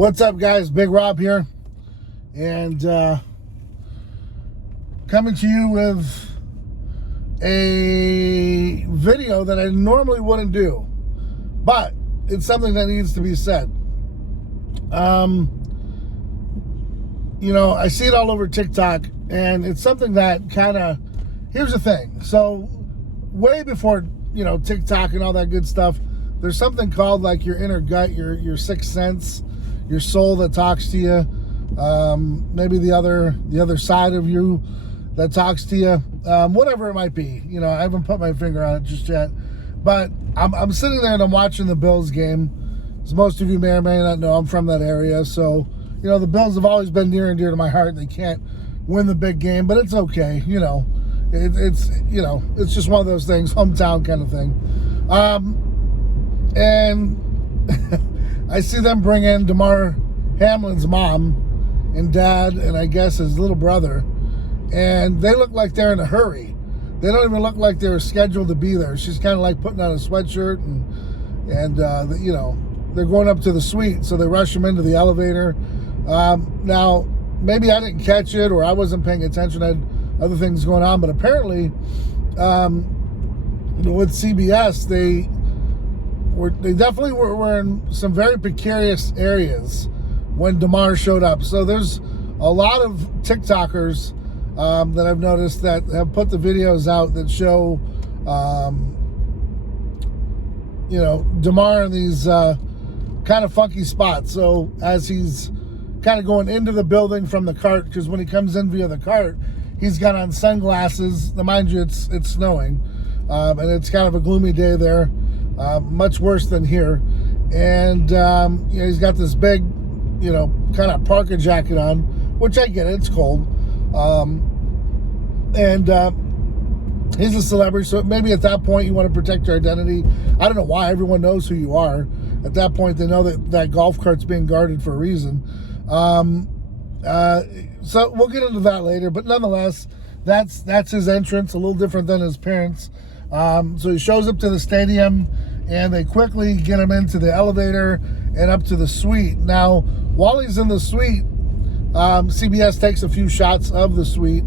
What's up, guys? Big Rob here, and coming to you with a video that I normally wouldn't do, but it's something that needs to be said. I see it all over TikTok, and it's something that here's the thing. So way before, TikTok and all that good stuff, there's something called like your inner gut, your sixth sense, your soul that talks to you, maybe the other side of you that talks to you, whatever it might be. I haven't put my finger on it just yet, but I'm sitting there and I'm watching the Bills game. As most of you may or may not know, I'm from that area, so the Bills have always been near and dear to my heart. They can't win the big game, but it's okay. It's just one of those things, hometown kind of thing. And I see them bring in Damar Hamlin's mom and dad, and I guess his little brother, and they look like they're in a hurry. They don't even look like they were scheduled to be there. She's kind of like putting on a sweatshirt, and they're going up to the suite, so they rush them into the elevator. Now, maybe I didn't catch it, or I wasn't paying attention. I had other things going on, but apparently, with CBS, they definitely were in some very precarious areas when Damar showed up. So there's a lot of TikTokers that I've noticed that have put the videos out that show, Damar in these kind of funky spots. So as he's kind of going into the building from the cart, because when he comes in via the cart, he's got on sunglasses. Now, mind you, it's snowing, and it's kind of a gloomy day there. Much worse than here. And, he's got this big, kind of parka jacket on, which I get it, it's cold. He's a celebrity, so maybe at that point you want to protect your identity. I don't know why. Everyone knows who you are. At that point, they know that golf cart's being guarded for a reason. So we'll get into that later, but nonetheless, that's his entrance, a little different than his parents'. So he shows up to the stadium, and they quickly get him into the elevator and up to the suite. Now, while he's in the suite, CBS takes a few shots of the suite,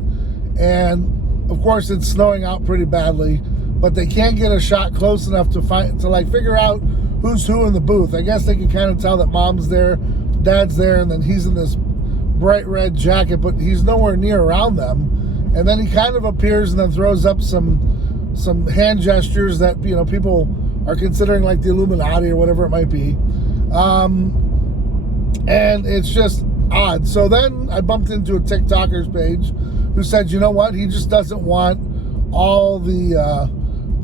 and of course it's snowing out pretty badly, but they can't get a shot close enough to figure out who's who in the booth. I guess they can kind of tell that mom's there, dad's there, and then he's in this bright red jacket, but he's nowhere near around them. And then he kind of appears and then throws up some hand gestures that people are considering like the Illuminati or whatever it might be, and it's just odd. So then I bumped into a TikToker's page who said, you know what, he just doesn't want all the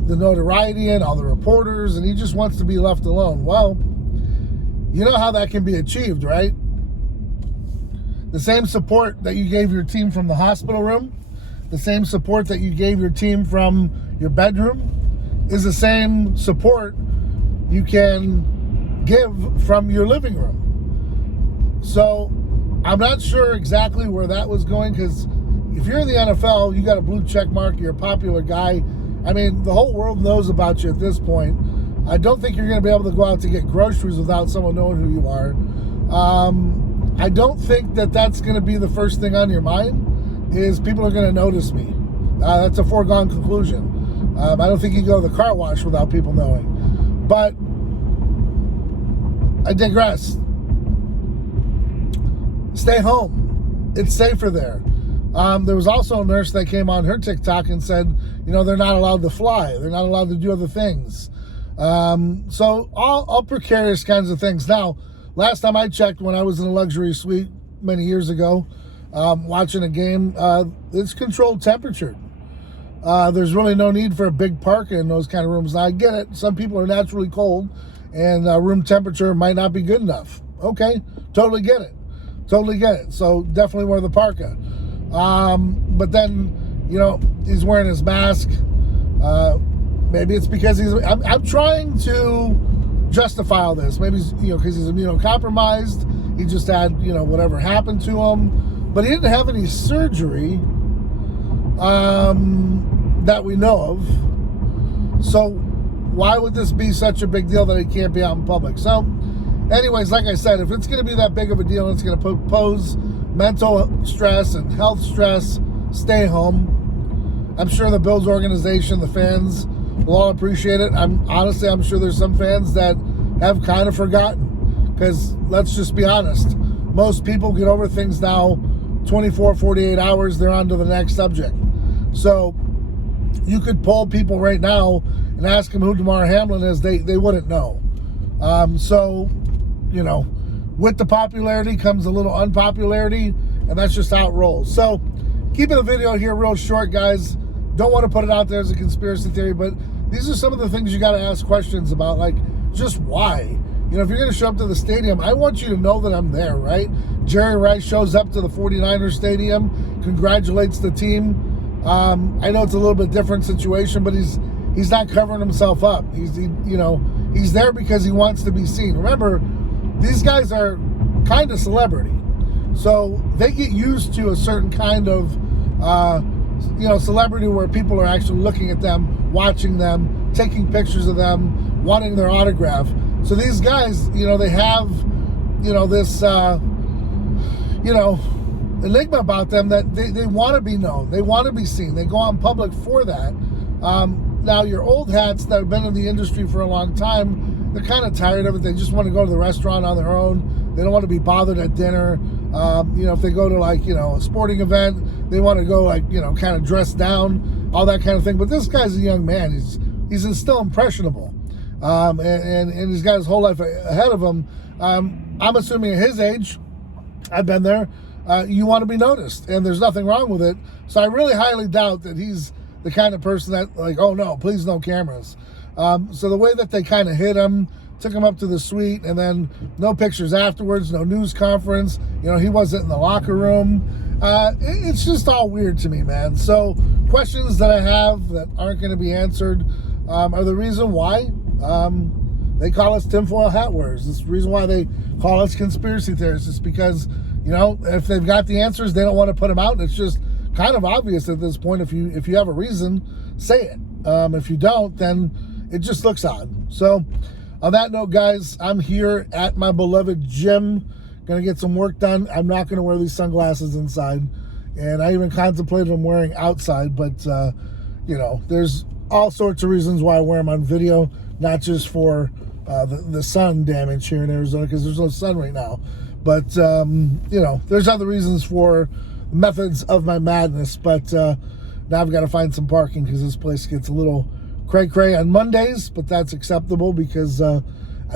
notoriety and all the reporters, and he just wants to be left alone. Well, you know how that can be achieved, right? The same support that you gave your team from the hospital room, the same support that you gave your team from your bedroom, is the same support you can give from your living room. So I'm not sure exactly where that was going, because if you're in the NFL, you got a blue check mark, you're a popular guy. I mean, the whole world knows about you at this point. I don't think you're going to be able to go out to get groceries without someone knowing who you are. I don't think that's going to be the first thing on your mind, is people are going to notice me. That's a foregone conclusion. I don't think you go to the car wash without people knowing. But I digress. Stay home. It's safer there. There was also a nurse that came on her TikTok and said, they're not allowed to fly. They're not allowed to do other things. So all precarious kinds of things. Now, last time I checked, when I was in a luxury suite many years ago, watching a game, it's controlled temperature. There's really no need for a big parka in those kind of rooms. Now, I get it. Some people are naturally cold, and room temperature might not be good enough. Okay, totally get it. So definitely wear the parka. But then, he's wearing his mask. Maybe it's because I'm trying to justify all this. Maybe because he's immunocompromised. He just had whatever happened to him, but he didn't have any surgery that we know of. So why would this be such a big deal that he can't be out in public? So anyways, like I said, if it's going to be that big of a deal and it's going to pose mental stress and health stress, stay home. I'm sure the Bills organization, the fans, will all appreciate it. I'm sure there's some fans that have kind of forgotten, because let's just be honest, most people get over things now 24, 48 hours, they're on to the next subject. So you could poll people right now and ask them who Damar Hamlin is, they wouldn't know. So, you know, with the popularity comes a little unpopularity, and that's just how it rolls. So keeping the video here real short, guys. Don't want to put it out there as a conspiracy theory, but these are some of the things you got to ask questions about, like just why. You know, if you're going to show up to the stadium, I want you to know that I'm there, right? Jerry Rice shows up to the 49ers stadium, congratulates the team. I know it's a little bit different situation, but he's not covering himself up. He's there because he wants to be seen. Remember, these guys are kind of celebrity, so they get used to a certain kind of celebrity where people are actually looking at them, watching them, taking pictures of them, wanting their autograph. So these guys, they have, this, enigma about them that they want to be known. They want to be seen. They go out in public for that. Now, your old hats that have been in the industry for a long time, they're kind of tired of it. They just want to go to the restaurant on their own. They don't want to be bothered at dinner. If they go to a sporting event, they want to go kind of dressed down, all that kind of thing. But this guy's a young man. He's still impressionable. And he's got his whole life ahead of him. I'm assuming at his age, I've been there, you want to be noticed, and there's nothing wrong with it. So I really highly doubt that he's the kind of person that oh no, please no cameras. So the way that they kind of hit him, took him up to the suite, and then no pictures afterwards, no news conference, he wasn't in the locker room. It's just all weird to me, man. So questions that I have that aren't going to be answered are the reason why they call us tinfoil hat wearers. It's the reason why they call us conspiracy theorists. It's because, if they've got the answers, they don't want to put them out. And it's just kind of obvious at this point. If you have a reason, say it. If you don't, then it just looks odd. So on that note, guys, I'm here at my beloved gym. Going to get some work done. I'm not going to wear these sunglasses inside. And I even contemplated them wearing outside. But, there's all sorts of reasons why I wear them on video. Not just for the sun damage here in Arizona, because there's no sun right now. But, there's other reasons for methods of my madness. But now I've got to find some parking because this place gets a little cray-cray on Mondays. But that's acceptable because I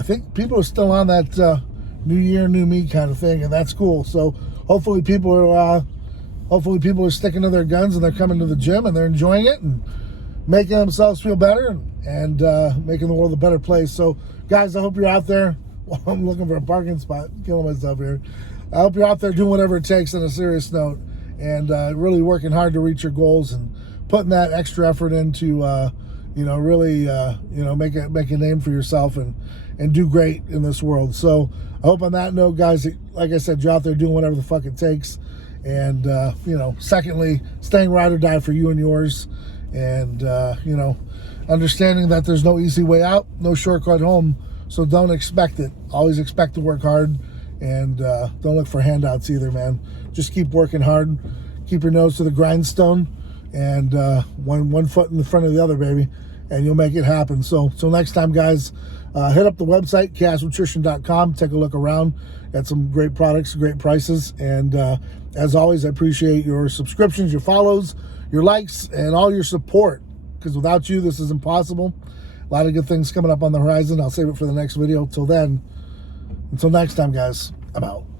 think people are still on that new year, new me kind of thing. And that's cool. So hopefully people are sticking to their guns and they're coming to the gym and they're enjoying it and making themselves feel better and making the world a better place. So, guys, I hope you're out there. Well, I'm looking for a parking spot, killing myself here. I hope you're out there doing whatever it takes on a serious note and really working hard to reach your goals and putting that extra effort into, really, make a name for yourself and do great in this world. So I hope on that note, guys, like I said, you're out there doing whatever the fuck it takes. And, secondly, staying ride or die for you and yours. And, understanding that there's no easy way out, no shortcut home. So don't expect it. Always expect to work hard. And don't look for handouts either, man. Just keep working hard. Keep your nose to the grindstone. And one foot in the front of the other, baby. And you'll make it happen. So next time, guys, hit up the website, chaosnutrition.com. Take a look around. Got some great products, great prices. And as always, I appreciate your subscriptions, your follows, your likes, and all your support. Because without you, this is impossible. A lot of good things coming up on the horizon. I'll save it for the next video. Until then, until next time, guys, I'm out.